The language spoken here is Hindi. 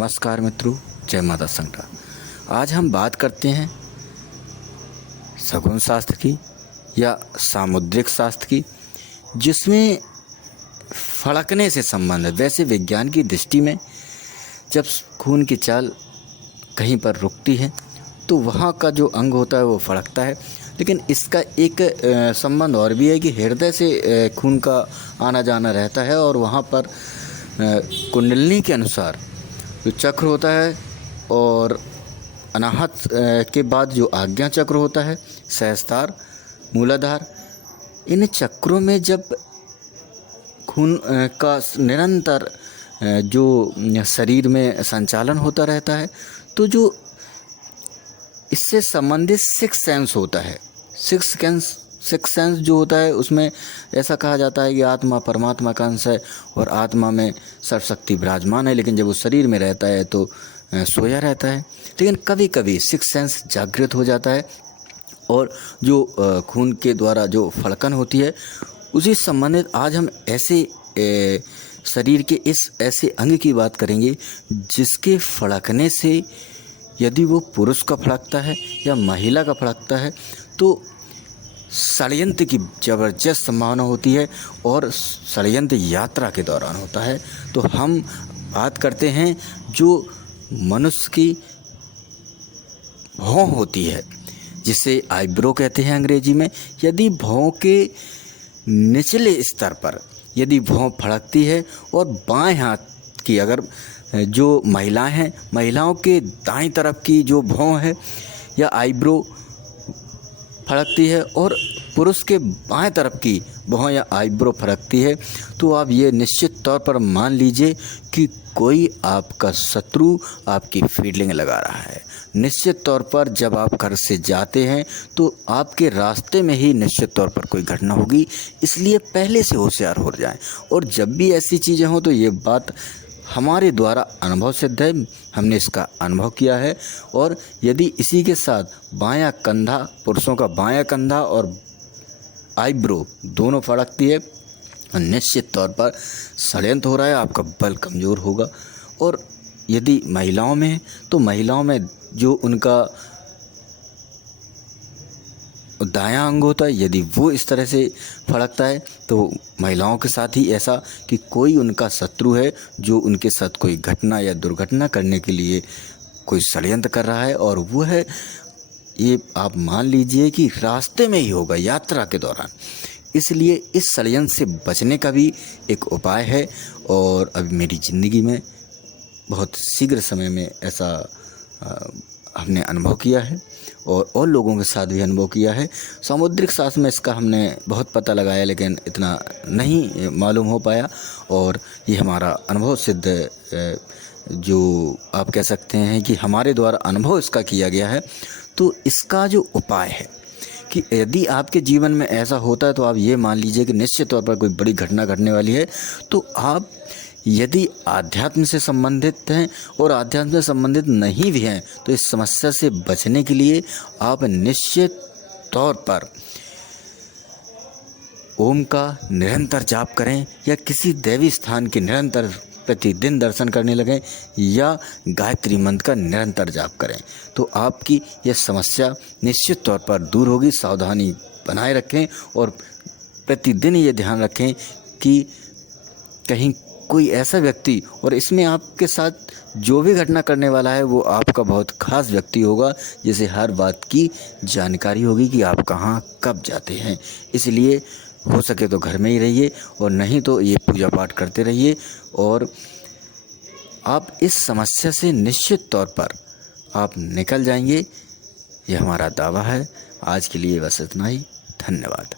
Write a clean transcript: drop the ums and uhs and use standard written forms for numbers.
नमस्कार मित्रों, जय माता संगटा। आज हम बात करते हैं शगुन शास्त्र की या सामुद्रिक शास्त्र की, जिसमें फड़कने से संबंधित। वैसे विज्ञान की दृष्टि में जब खून की चाल कहीं पर रुकती है तो वहाँ का जो अंग होता है वो फड़कता है, लेकिन इसका एक संबंध और भी है कि हृदय से खून का आना जाना रहता है और वहाँ पर कुंडलिनी के अनुसार जो चक्र होता है और अनाहत के बाद जो आज्ञा चक्र होता है, सहस्त्रार, मूलाधार, इन चक्रों में जब खून का निरंतर जो शरीर में संचालन होता रहता है तो जो इससे संबंधित सिक्स सेंस होता है। सिक्स सेंस जो होता है उसमें ऐसा कहा जाता है कि आत्मा परमात्मा का अंश है और आत्मा में सर्वशक्ति विराजमान है, लेकिन जब वो शरीर में रहता है तो सोया रहता है। लेकिन कभी कभी सिक्स सेंस जागृत हो जाता है और जो खून के द्वारा जो फड़कन होती है उसी संबंधित आज हम ऐसे शरीर के इस ऐसे अंग की बात करेंगे जिसके फड़कने से, यदि वो पुरुष का फड़कता है या महिला का फड़कता है, तो षड्यंत्र की ज़बरदस्त संभावना होती है और षड्यंत्र यात्रा के दौरान होता है। तो हम बात करते हैं जो मनुष्य की भौं होती है, जिसे आईब्रो कहते हैं अंग्रेजी में। यदि भौं के निचले स्तर पर यदि भौं फड़कती है और बाएं हाथ की, अगर जो महिलाएं हैं, महिलाओं के दाईं तरफ की जो भौं है या आईब्रो फड़कती है और पुरुष के बाएं तरफ की भौं या आईब्रो फड़कती है, तो आप ये निश्चित तौर पर मान लीजिए कि कोई आपका शत्रु आपकी फील्डिंग लगा रहा है। निश्चित तौर पर जब आप घर से जाते हैं तो आपके रास्ते में ही निश्चित तौर पर कोई घटना होगी, इसलिए पहले से होशियार हो जाएं। और जब भी ऐसी चीज़ें हों तो ये बात हमारे द्वारा अनुभव सिद्ध है, हमने इसका अनुभव किया है। और यदि इसी के साथ बायां कंधा, पुरुषों का बायां कंधा और आईब्रो दोनों फड़कती है, निश्चित तौर पर षड्यंत्र हो रहा है, आपका बल कमज़ोर होगा। और यदि महिलाओं में है तो महिलाओं में जो उनका दायां अंग होता है, यदि वो इस तरह से फड़कता है तो महिलाओं के साथ ही ऐसा कि कोई उनका शत्रु है जो उनके साथ कोई घटना या दुर्घटना करने के लिए कोई षड्यंत्र कर रहा है, और वो है, ये आप मान लीजिए कि रास्ते में ही होगा, यात्रा के दौरान। इसलिए इस षड्यंत्र से बचने का भी एक उपाय है और अभी मेरी ज़िंदगी में बहुत शीघ्र समय में ऐसा हमने अनुभव किया है और लोगों के साथ भी अनुभव किया है। सामुद्रिक शास्त्र में इसका हमने बहुत पता लगाया, लेकिन इतना नहीं मालूम हो पाया, और ये हमारा अनुभव सिद्ध जो आप कह सकते हैं कि हमारे द्वारा अनुभव इसका किया गया है। तो इसका जो उपाय है कि यदि आपके जीवन में ऐसा होता है तो आप ये मान लीजिए कि निश्चित तौर पर कोई बड़ी घटना घटने वाली है, तो आप यदि आध्यात्म से संबंधित हैं और आध्यात्म से संबंधित नहीं भी हैं तो इस समस्या से बचने के लिए आप निश्चित तौर पर ओम का निरंतर जाप करें या किसी दैवी स्थान के निरंतर प्रतिदिन दर्शन करने लगें या गायत्री मंत्र का निरंतर जाप करें, तो आपकी यह समस्या निश्चित तौर पर दूर होगी। सावधानी बनाए रखें और प्रतिदिन ये ध्यान रखें कि कहीं कोई ऐसा व्यक्ति, और इसमें आपके साथ जो भी घटना करने वाला है वो आपका बहुत खास व्यक्ति होगा, जिसे हर बात की जानकारी होगी कि आप कहाँ कब जाते हैं। इसलिए हो सके तो घर में ही रहिए और नहीं तो ये पूजा पाठ करते रहिए और आप इस समस्या से निश्चित तौर पर आप निकल जाएंगे। ये हमारा दावा है। आज के लिए बस इतना ही। धन्यवाद।